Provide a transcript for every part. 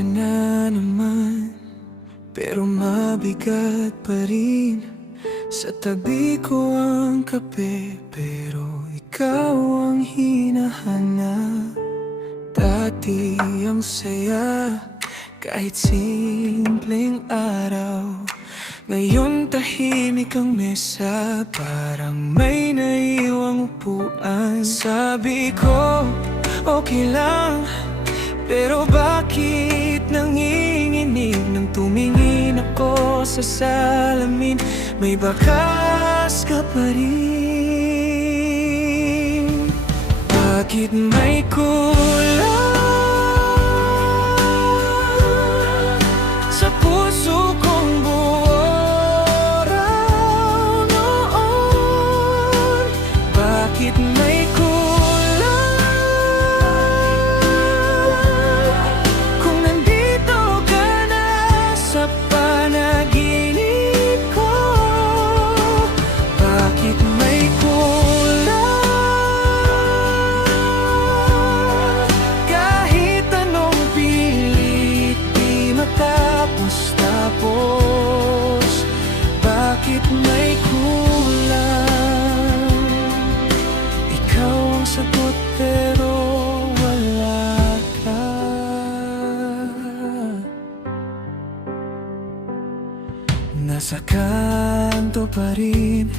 ka na naman, pero mabigat pa rin. Sa tabi ko ang kape, pero ikaw ang hinahanap. Dati ang saya, kahit simpleng araw. Ngayon tahimik ang mesa, parang may naiwang upuan. Sabi ko, okay lang, pero bakit nanginginig nang tumingin ako sa salamin? May bakas ka pa rin. Bakit may kulang sa puso kong buo raw noon? Bakit may kung nandito ka na sa panaginip ko? Bakit may kulang? Kahit anong pilit, di matapos-tapos. Bakit may kulang? Ikaw ang sagot pero wala ka. Nasa kanto pa rin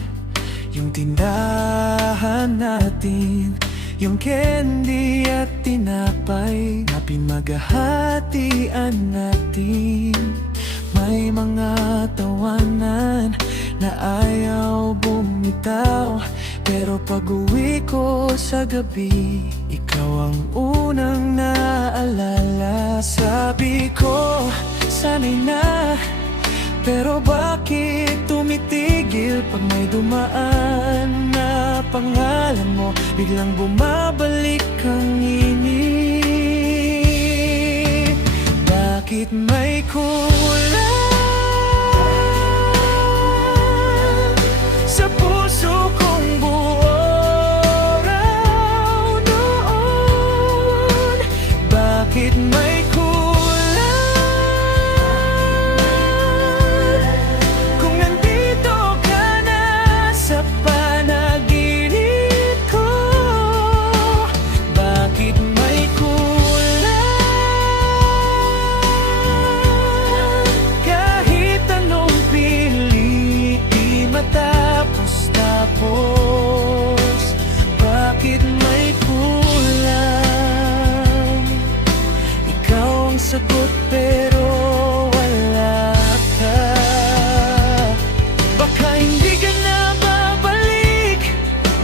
yung tindahan natin, yung candy at tinapay na pinagahatian natin. May mga tawanan na ayaw bumitaw, pero pag-uwi ko sa gabi, ikaw ang unang naalala. Sabi ko, sanay na, pero bakit tumitigil pag may dumaan na pangalan mo? Biglang bumabalik ang inip. Bakit may kulang sa puso kong buo raw noon? Bakit may sagot pero wala ka? Baka hindi ka na babalik,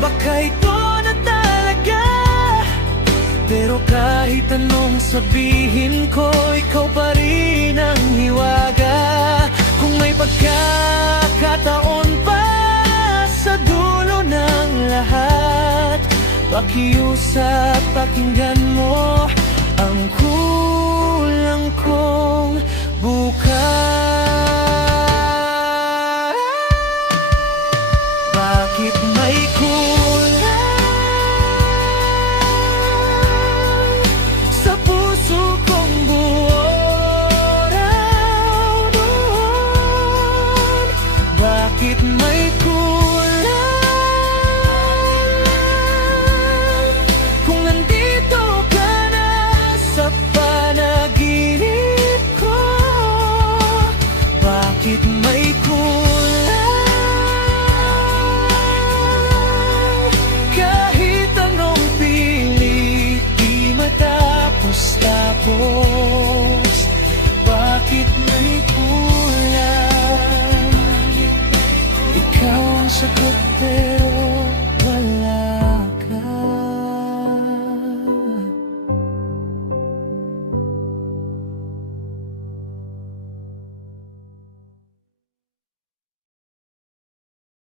baka ito na talaga. Pero kahit anong sabihin ko, ikaw pa rin ang hiwaga. Kung may pagkakataon pa sa dulo ng lahat, pakiusap, pakinggan mo ang kulang ko.